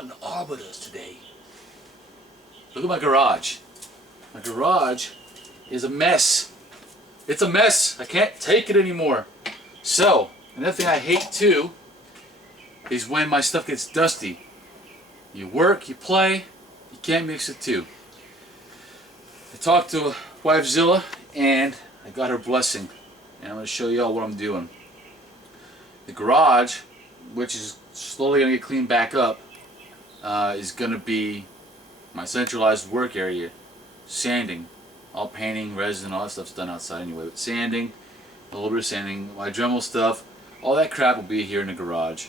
hunting arbiters today. Look at my garage. My garage is a mess. It's a mess. I can't take it anymore. So, another thing I hate too is when my stuff gets dusty. You work, you play, you can't mix the two. I talked to Wifezilla and I got her blessing. And I'm going to show you all what I'm doing. The garage, which is slowly going to get cleaned back up, is going to be my centralized work area. Sanding. All painting, resin, all that stuff's done outside anyway. But sanding, a little bit of sanding, my Dremel stuff, all that crap will be here in the garage.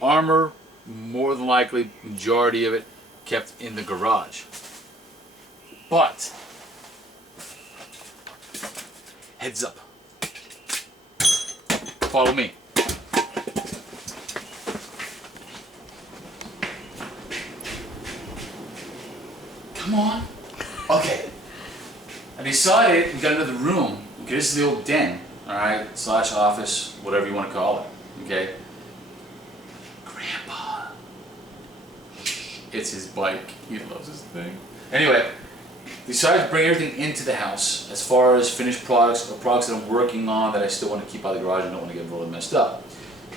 Armor, more than likely, majority of it kept in the garage. But, heads up. Follow me. Come on. Okay. I decided we got another room. Okay, this is the old den, alright, slash office, whatever you want to call it. Okay. Grandpa. It's his bike. He loves this thing. Anyway, decided to bring everything into the house as far as finished products or products that I'm working on that I still want to keep out of the garage and don't want to get really messed up.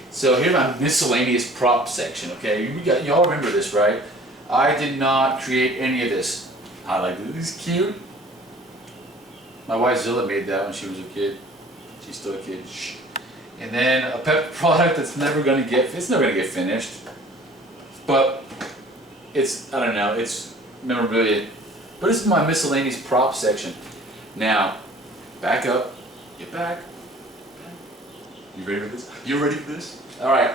So here's my miscellaneous prop section, okay? Y'all remember this, right? I did not create any of this. I like this. It's cute. My wife Zilla made that when she was a kid. She's still a kid. Shh. And then a pet product that's never gonna get finished. But it's, I don't know, it's memorabilia. But this is my miscellaneous prop section. Now, back up. Get back. You ready for this? You ready for this? Alright.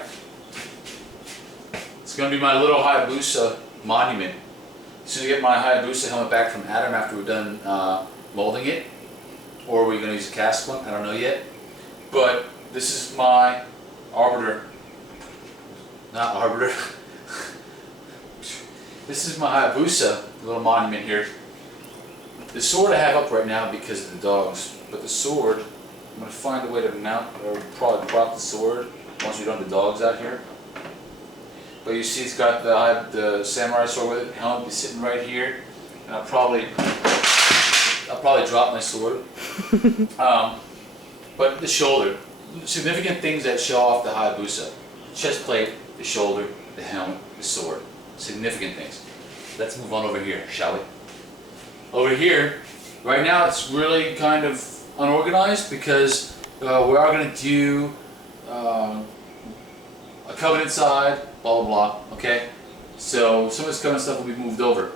It's gonna be my little Hayabusa monument. As soon as I get my Hayabusa helmet back from Adam after we're done molding it, or we're going to use a cast one, I don't know yet. But this is my Arbiter. Not Arbiter. This is my Hayabusa little monument here. The sword I have up right now because of the dogs, but the sword, I'm going to find a way to mount or probably prop the sword once we don't have the dogs out here. But you see it's got the samurai sword with it, helmet be sitting right here, and I'll probably drop my sword. But the shoulder, significant things that show off the Hayabusa. Chest plate, the shoulder, the helmet, the sword. Significant things. Let's move on over here, shall we? Over here, right now it's really kind of unorganized because we are going to do a covenant side, blah blah blah, okay? So some of this covenant stuff will be moved over.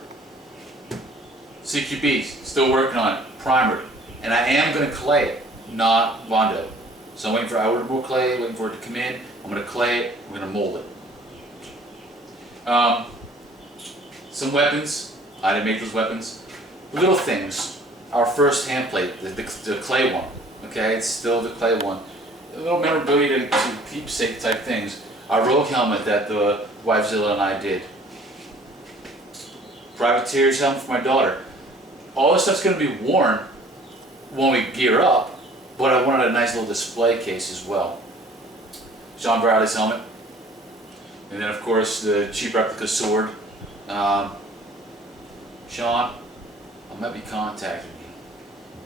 CQB, still working on it, primer. And I am going to clay it, not Bondo. So I'm waiting for, I ordered more clay, waiting for it to come in. I'm going to clay it, I'm going to mold it. Some weapons, I didn't make those weapons. Little things, our first hand plate, the clay one, okay? It's still the clay one. A little memorabilia to keepsake type things. Our rogue helmet that the Wifezilla and I did. Privateer's helmet for my daughter. All this stuff's going to be worn when we gear up, but I wanted a nice little display case as well. Sean Bradley's helmet. And then of course the cheap replica sword. Sean, I might be contacting you.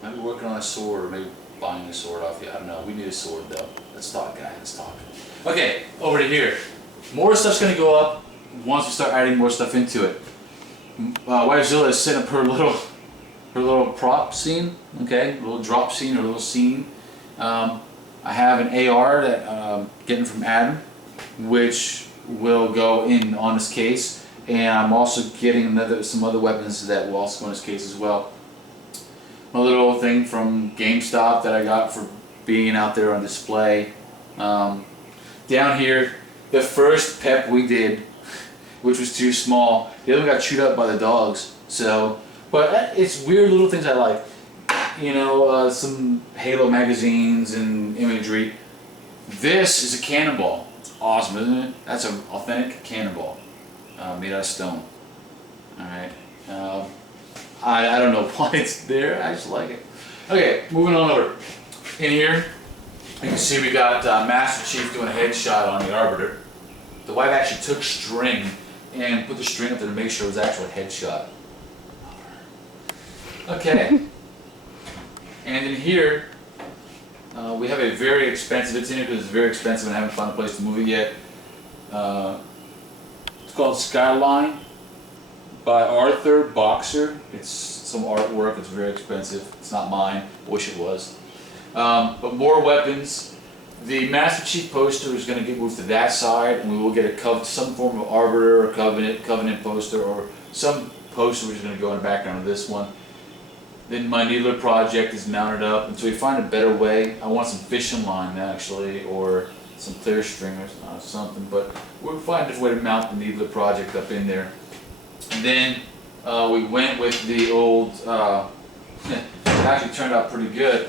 I might be working on a sword or maybe buying a sword off you. I don't know. We need a sword though. Let's talk, guys. Let's talk. Okay, over to here. More stuff's going to go up once we start adding more stuff into it. Wifezilla is setting up her little prop scene, okay, a little drop scene or a little scene. I have an AR that I'm getting from Adam, which will go in on this case, and I'm also getting some other weapons that will also go in this case as well. My little thing from GameStop that I got for being out there on display. Down here, the first PEP we did, which was too small, the other one got chewed up by the dogs. So, but it's weird little things I like. You know, some Halo magazines and imagery. This is a cannonball. It's awesome, isn't it? That's an authentic cannonball made out of stone. Alright. I don't know why it's there. I just like it. Okay, moving on over. In here, you can see we got Master Chief doing a headshot on the Arbiter. The wife actually took string and put the string up there to make sure it was actually a headshot. Okay. And in here, we have a very expensive, it's in here because it's very expensive and I haven't found a place to move it yet. It's called Skyline by Arthur Boxer. It's some artwork, it's very expensive. It's not mine, I wish it was. But more weapons. The Master Chief poster is going to get moved to that side, and we will get some form of Arbiter or Covenant poster, or some poster which is going to go in the background of this one. Then my Needler project is mounted up, and so we find a better way. I want some fishing line actually, or some clear stringers, something, but we'll find a way to mount the Needler project up in there. And then we went with the old, it actually turned out pretty good.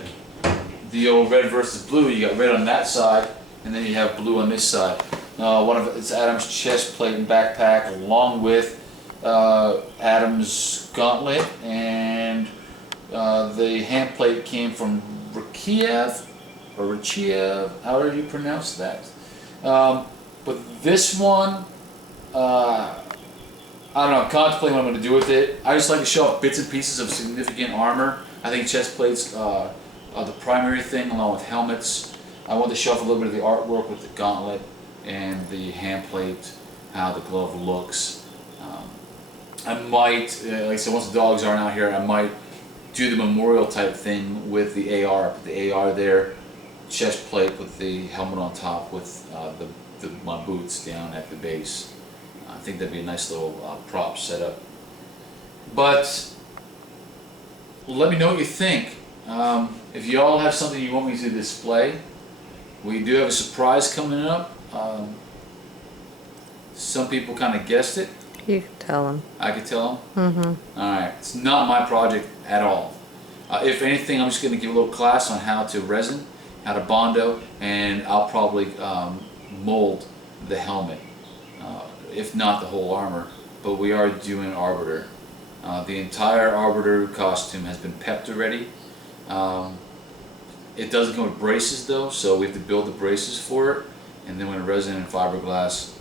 The old red versus blue. You got red on that side, and then you have blue on this side. It's Adam's chest plate and backpack, along with Adam's gauntlet, and the hand plate came from Rakiev, or Rachiev, however you pronounce that. But this one, I don't know, I'm contemplating what I'm going to do with it. I just like to show off bits and pieces of significant armor. I think chest plates are the primary thing, along with helmets. I want to show off a little bit of the artwork with the gauntlet and the hand plate, how the glove looks. I might, like I said, once the dogs aren't out here, I might do the memorial type thing with the AR. Put the AR there, chest plate with the helmet on top, with my boots down at the base. I think that'd be a nice little prop setup. But let me know what you think. If you all have something you want me to display, we do have a surprise coming up. Some people kind of guessed it. You can tell them. I could tell them? Mm-hmm. Alright, it's not my project at all. If anything, I'm just going to give a little class on how to resin, how to Bondo, and I'll probably mold the helmet. If not the whole armor, but we are doing Arbiter. The entire Arbiter costume has been pepped already. It doesn't come with braces though, so we have to build the braces for it, and then we're going to resin and fiberglass.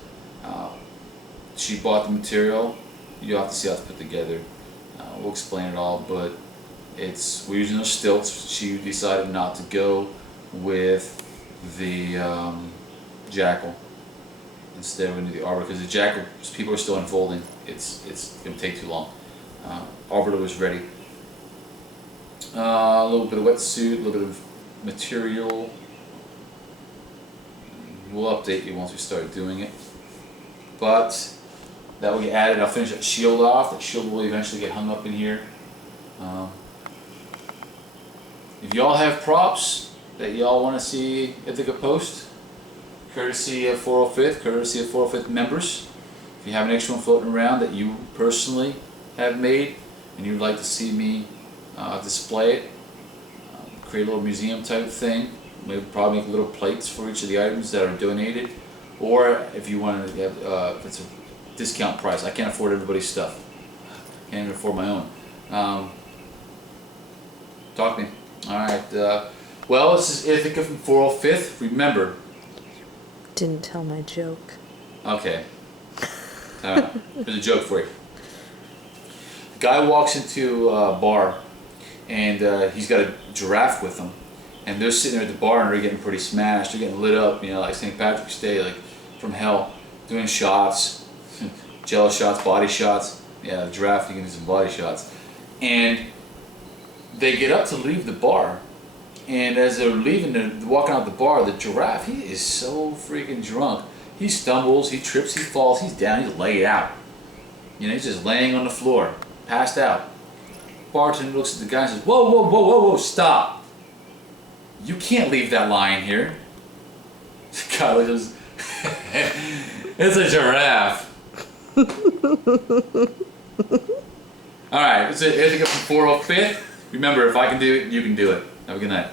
She bought the material. You'll have to see how it's put together. We'll explain it all, but we're using those stilts. She decided not to go with the Jackal. Instead, we're going to do the Arbiter, because the Jackal, people are still unfolding. It's going to take too long. Arbiter was ready. A little bit of wetsuit, a little bit of material. We'll update you once we start doing it. But that will get added. I'll finish that shield off. That shield will eventually get hung up in here. If y'all have props that y'all want to see Ithaca post, courtesy of 405th, courtesy of 405th members. If you have an extra one floating around that you personally have made and you'd like to see me display it, create a little museum type thing, maybe probably make little plates for each of the items that are donated, or if you want to have, if it's a discount price. I can't afford everybody's stuff. Can't even afford my own. Talk to me. Alright, well, this is Ithaca from 405th. Remember, Didn't tell my joke. okay. There's a joke for you. The guy walks into a bar, and he's got a giraffe with him, and they're sitting there at the bar, and they're getting pretty smashed. They're getting lit up, you know, like St. Patrick's Day, like from hell, doing shots, jello shots, body shots. Yeah, the giraffe, you can do some body shots. And they get up to leave the bar, and as they're leaving, they're walking out the bar, the giraffe, he is so freaking drunk. He stumbles, he trips, he falls, he's down, he's laid out. You know, he's just laying on the floor, passed out. Bartender looks at the guy and says, whoa, whoa, whoa, whoa, whoa, stop. You can't leave that lion here. The guy looks, it's a giraffe. Alright, it's Ithaca from 405th. Remember, if I can do it, you can do it. Have a good night.